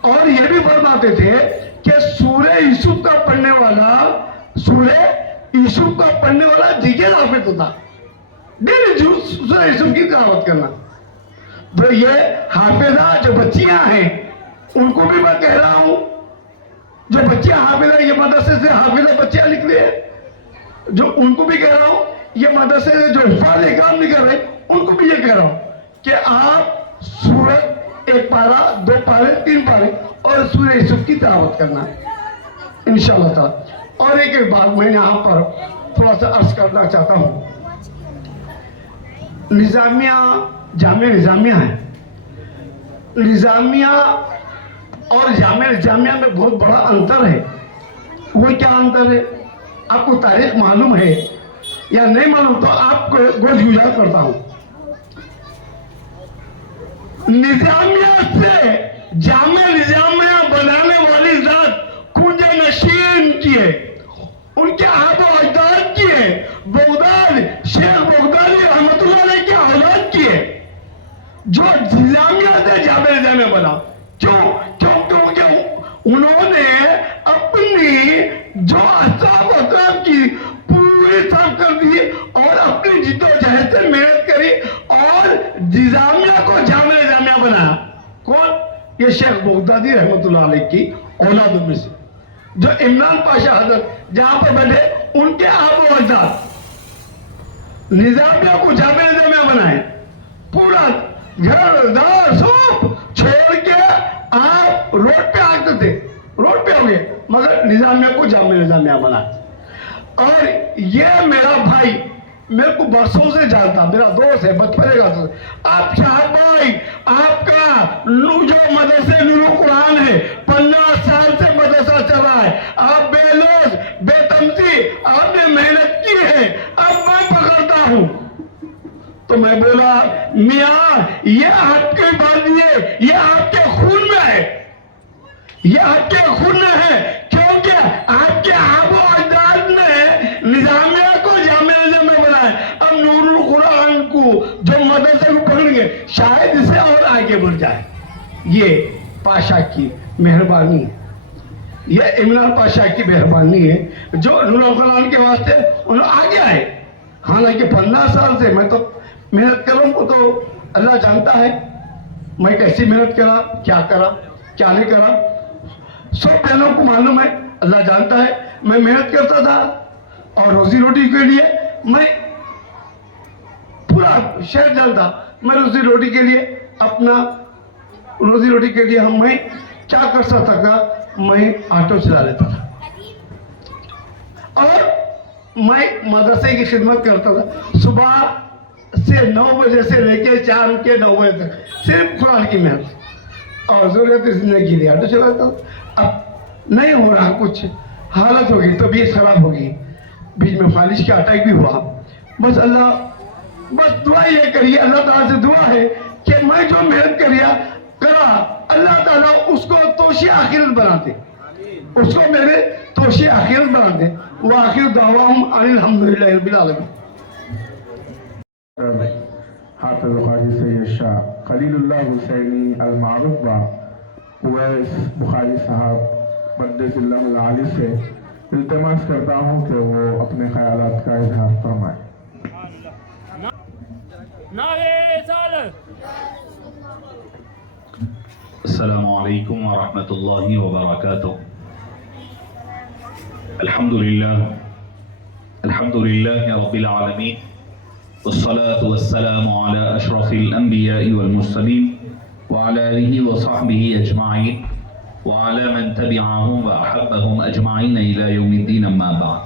اور یہ بھی فرماتے تھے کہ سورہ یوسف کا پڑھنے والا دیگر حافظ ہوتا، ڈیلی سورہ یوسف کی تلاوت کرنا. تو یہ حافظہ جو بچیاں ہیں ان کو بھی میں کہہ رہا ہوں، جو بچیاں حافظہ، یہ مدرسے سے حافظہ بچیاں نکلی ہے، جو ان کو بھی کہہ رہا ہوں، یہ مدرسے سے جو حفاظ کام نہیں کر رہے ان کو بھی یہ کہہ رہا ہوں کہ آپ سورت 1 پارہ 2 پارے 3 پارے اور سورہ یوسف کی تلاوت کرنا انشاءاللہ تعالی. اور ایک بات میں یہاں پر تھوڑا سا عرض کرنا چاہتا ہوں. نظامیہ، جامعہ نظامیہ ہے، نظامیہ اور جامعہ نظامیہ میں بہت بڑا انتر ہے. وہ کیا انتر ہے؟ آپ کو تاریخ معلوم ہے یا نہیں معلوم تو آپ کو گوش گزار کرتا ہوں. نظامیہ سے جامعہ نظامیہ بنانے والی ذات کنج نشین کی ہے، ان کے آبا و اجداد کی ہے، بغداد شیخ بغدادی رحمت اللہ علیہ کی اولاد کی ہے. جو نظامیہ سے جامعہ نظامیہ بنا، کیونکہ انہوں نے اپنی جو اصحاب اکرام کی پوری صاف کر دی اور اپنی جد و جہد سے محنت کری اور نظامیہ کو جامعہ نظامیہ بنایا. کون؟ یہ شیخ بغدادی رحمت اللہ علیہ کی اولادوں میں سے، جو عمران پاشا حضرت جہاں پر بیٹھے ان کے آب و اجداد نظامیہ کو جامعہ نظامیہ بنائے. پورا گھر دار سب چھوڑ کے آپ روڈ پہ آتے تھے، روڈ پہ ہو گئے، مگر نظامیہ کو جامعہ نظامیہ بنائے. اور یہ میرا بھائی میرے کو برسوں سے جانتا، میرا دوست ہے، بچپنے کا دوست. آپ شاہد بھائی، آپ کا جو مدرسے نور قرآن ہے 15 سال سے مدرسہ چلا ہے، آپ بے لوز بے تمسی آپ نے محنت کی ہے. اب میں پکڑتا ہوں تو میں بولا میاں یہ آپ کے بانیے، یہ آپ کے خون میں ہے، یہ آپ کے خون میں ہے، کیونکہ آپ کے آب و اجداد نے نظامیہ کو جامعہ نظامیہ بنایا. اب نور القرآن کو جو مدرسے کو پکڑ گے شاید اسے اور آگے بڑھ جائے. یہ پاشا کی مہربانی ہے، یہ عمران پاشا کی مہربانی ہے جو نور القرآن کے واسطے انہوں آگے آئے. حالانکہ 15 سال سے میں تو محنت کروں کو تو اللہ جانتا ہے میں کیسی محنت کرا، کیا کرا کیا نہیں کرا، سب بہنوں کو معلوم ہے، اللہ جانتا ہے. میں محنت کرتا تھا اور روزی روٹی کے لیے میں پورا شہر جانتا، میں روزی روٹی کے لیے میں کیا کر سکتا تھا، میں آٹو چلا لیتا تھا اور میں مدرسے کی خدمت کرتا تھا. صبح سے 9 بجے سے لے کے شام کے 9 بجے تک صرف قرآن کی محنت اور ضرورت زندگی کے لیے آٹو چلاتا ہوں. اب نہیں ہو رہا، کچھ حالت ہوگی، طبیعت خراب ہوگی، بیچ میں فالج کا اٹیک بھی ہوا. بس دعا یہ کریے، اللہ تعالیٰ سے دعا ہے کہ میں جو محنت کرا اللہ تعالیٰ اس کو توشی آخرت بناتے، اس کو میرے توشی آخرت بناتے. وآخر دعواہم ان الحمدللہ رب العالمین. حافظ قاری سید شاہ خلیل اللہ حسینی المعروف با اویس بخاری صاحب مقدس اللہ العالی سے التماس کرتا ہوں کہ وہ اپنے خیالات کا اظہار فرمائیں. السلام علیکم ورحمۃ اللہ وبرکاتہ. الحمد للہ رب العالمین والصلاة والسلام على أشرف الأنبياء والمرسلين وعلى آله وصحبه أجمعين وعلى من تبعهم وأحبهم أجمعين إلى يوم الدين. أما بعد،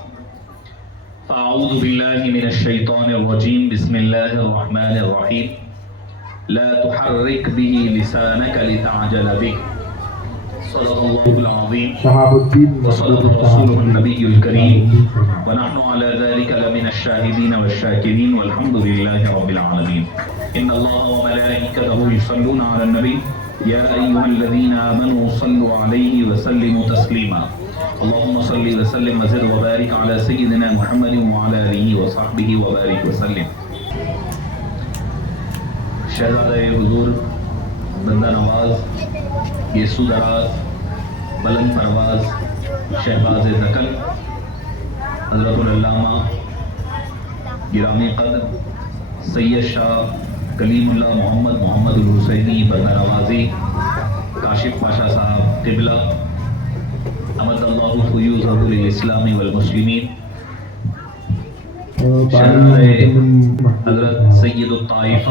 فأعوذ بالله من الشيطان الرجيم. بسم الله الرحمن الرحيم. لا تحرك به لسانك لتعجل به. صدق الله العظيم وصدق رسوله النبي الكريم ونحن على ذلك لمن الشاهدين والشاكرين والحمد لله رب العالمين. إن الله وملائكته يصلون على النبي يا أيها الذين آمنوا صلوا عليه وسلموا تسليما. اللهم صل وسلم وزد وبارك على سيدنا محمد وعلى آله وصحبه وبارك وسلم. شہزادہ حضور بندہ نواز یہ سودراز بلند پرواز شہباز دکن حضرت العلامہ گرامی قدر سید شاہ کلیم اللہ محمد الحسینی بندرآبادی کاشف پاشا صاحب قبلہ امد اللہ فیوزہ للاسلام والمسلمین، شہزادہ حضرت سید الطائف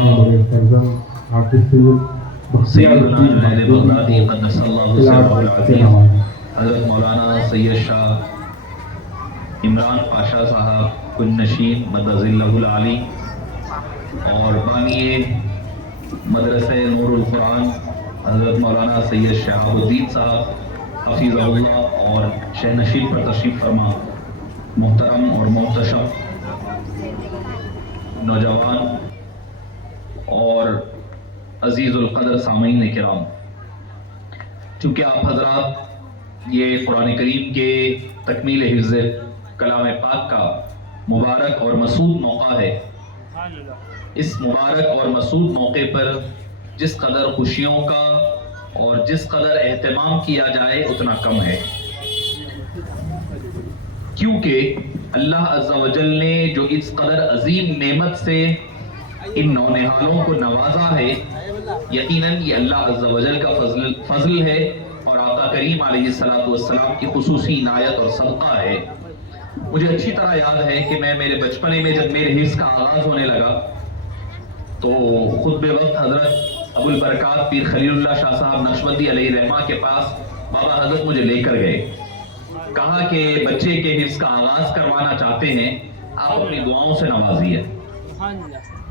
سیدنا جنید بغدادی قدس اللہ سرہ العظیم، حضرت مولانا سید شاہ عمران پاشا صاحب کن نشین مدظ اللہ العالی، اور بانی مدرسہ نور القرآن حضرت مولانا سید شہاب الدین صاحب حفیظہ اللہ، اور شہ نشین پر تشریف فرما محترم اور محتشم نوجوان اور عزیز القدر سامعین کرام، چونکہ آپ حضرات یہ قرآن کریم کے تکمیل حفظ کلام پاک کا مبارک اور مسعود موقع ہے، اس مبارک اور مسعود موقع پر جس قدر خوشیوں کا اور جس قدر اہتمام کیا جائے اتنا کم ہے، کیونکہ اللہ عز و جل نے جو اس قدر عظیم نعمت سے ان نونہالوں کو نوازا ہے، یقیناً یہ اللہ عز و جل کا فضل ہے اور آقا کریم علیہ السلام کی خصوصی عنایت اور صدقہ ہے۔ مجھے اچھی طرح یاد ہے کہ میں میرے بچپنے میں جب میرے حفظ کا آغاز ہونے لگا تو خود بے وقت حضرت ابو البرکات پیر خلیل اللہ شاہ صاحب نقشبندی علیہ رحمہ کے پاس بابا حضرت مجھے لے کر گئے، کہا کہ بچے کے حفظ کا آغاز کروانا چاہتے ہیں، آپ اپنی دعاؤں سے نوازیے۔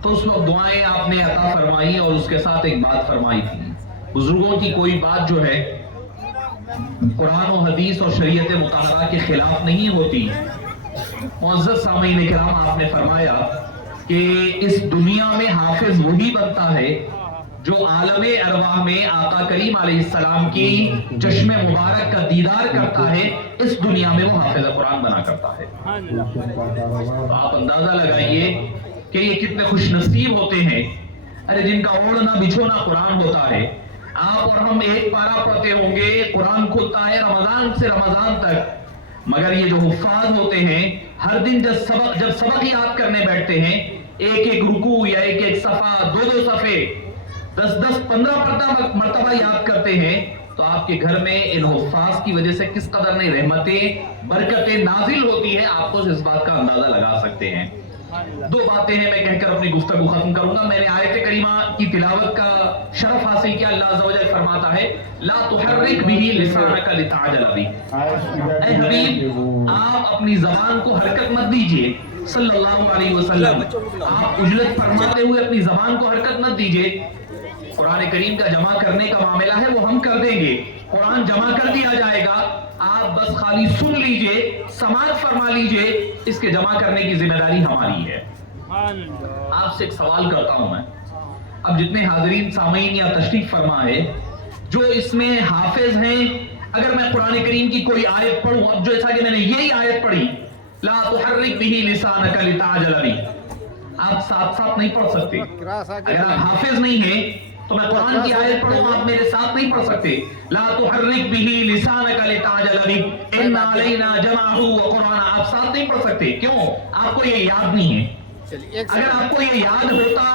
تو اس وقت دعائیں آپ نے عطا فرمائی اور اس کے ساتھ ایک بات فرمائی تھی، بزرگوں کی کوئی بات جو ہے قرآن و حدیث اور شریعت مطہرہ کے خلاف نہیں ہوتی۔ معزز سامعین کرام، آپ نے فرمایا کہ اس دنیا میں حافظ وہی بنتا ہے جو عالم ارواح میں آقا کریم علیہ السلام کی چشم مبارک کا دیدار کرتا ہے، اس دنیا میں وہ حافظ قرآن بنا کرتا ہے۔ آپ اندازہ لگائیے کہ یہ کتنے خوش نصیب ہوتے ہیں، ارے جن کا اوڑھنا بچھونا قرآن ہوتا ہے۔ آپ اور ہم ایک پارہ پڑھتے ہوں گے، قرآن کھلتا ہے رمضان سے رمضان تک، مگر یہ جو حفاظ ہوتے ہیں ہر دن جب سبق یاد کرنے بیٹھتے ہیں، ایک ایک رکوع یا ایک ایک صفحہ، دو صفحے، 10-15 مرتبہ یاد کرتے ہیں، تو آپ کے گھر میں ان حفاظ کی وجہ سے کس قدر نئی رحمتیں برکتیں نازل ہوتی ہیں، آپ کو اس بات کا اندازہ لگا سکتے ہیں۔ دو باتیں ہیں میں کہہ کر اپنی گفتگو ختم کروں گا۔ میں نے آیت کریمہ کی تلاوت کا شرف حاصل کیا۔ اللہ عز و جل فرماتا ہے لا تحرک بہ لسانک لتعجل بہ، اے حبیب آپ اپنی زبان کو حرکت مت دیجئے، صلی اللہ علیہ وسلم آپ اجلت فرماتے ہوئے اپنی زبان کو حرکت مت دیجئے۔ قرآن کریم کا جمع کرنے کا معاملہ ہے وہ ہم کر دیں گے، قرآن جمع کر دیا جائے گا، آپ بس خالی سن لیجئے، سماعت فرما لیجئے، اس کے جمع کرنے کی ذمہ داری ہماری ہے۔ آپ سے ایک سوال کرتا ہوں میں، اب جتنے حاضرین سامعین یا تشریف فرما ہے جو اس میں حافظ ہیں، اگر میں قرآن کریم کی کوئی آیت پڑھوں، اب جو ایسا کہ میں نے یہی آیت پڑھی لا تحرک بہ لسانک لتعجل بہ، آپ ساتھ ساتھ نہیں پڑھ سکتے۔ اگر آپ حافظ نہیں ہیں تو میں قرآن کی آیت پڑھوں آپ میرے ساتھ نہیں پڑھ سکتے۔ لا تحرک بہ لسانک لتعجل بہ ان علینا جمعہ وقرآن، آپ ساتھ نہیں پڑھ سکتے، کیوں؟ آپ کو یہ یاد نہیں ہے۔ اگر آپ کو یہ یاد ہوتا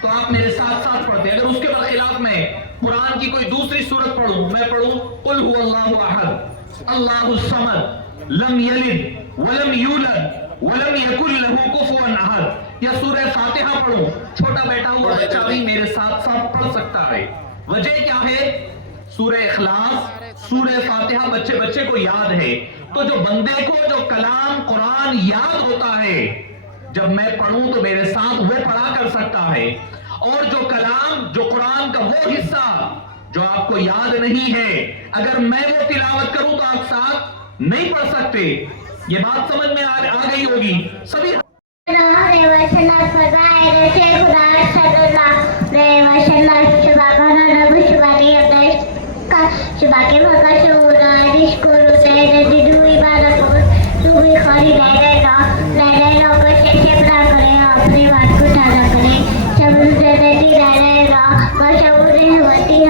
تو آپ میرے ساتھ ساتھ پڑھتے۔ اگر اس کے برخلاف میں قرآن کی کوئی دوسری سورت پڑھوں، میں پڑھوں قل هو اللہ احد اللہ الصمد لم یلد ولم یولد ولم یکن له کفوا احد، یا سورہ فاتحہ پڑھوں، چھوٹا بیٹا ہوا بچہ بھی میرے ساتھ ساتھ پڑھ سکتا ہے۔ وجہ کیا ہے؟ سورہ اخلاص، سورہ فاتحہ بچے کو یاد ہے۔ تو جو بندے کو جو کلام قرآن یاد ہوتا ہے، جب میں پڑھوں تو میرے ساتھ وہ پڑھا کر سکتا ہے، اور جو کلام جو قرآن کا وہ حصہ جو آپ کو یاد نہیں ہے، اگر میں وہ تلاوت کروں تو آپ ساتھ نہیں پڑھ سکتے۔ یہ بات سمجھ میں آ گئی ہوگی سبھی۔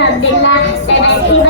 عبداللہ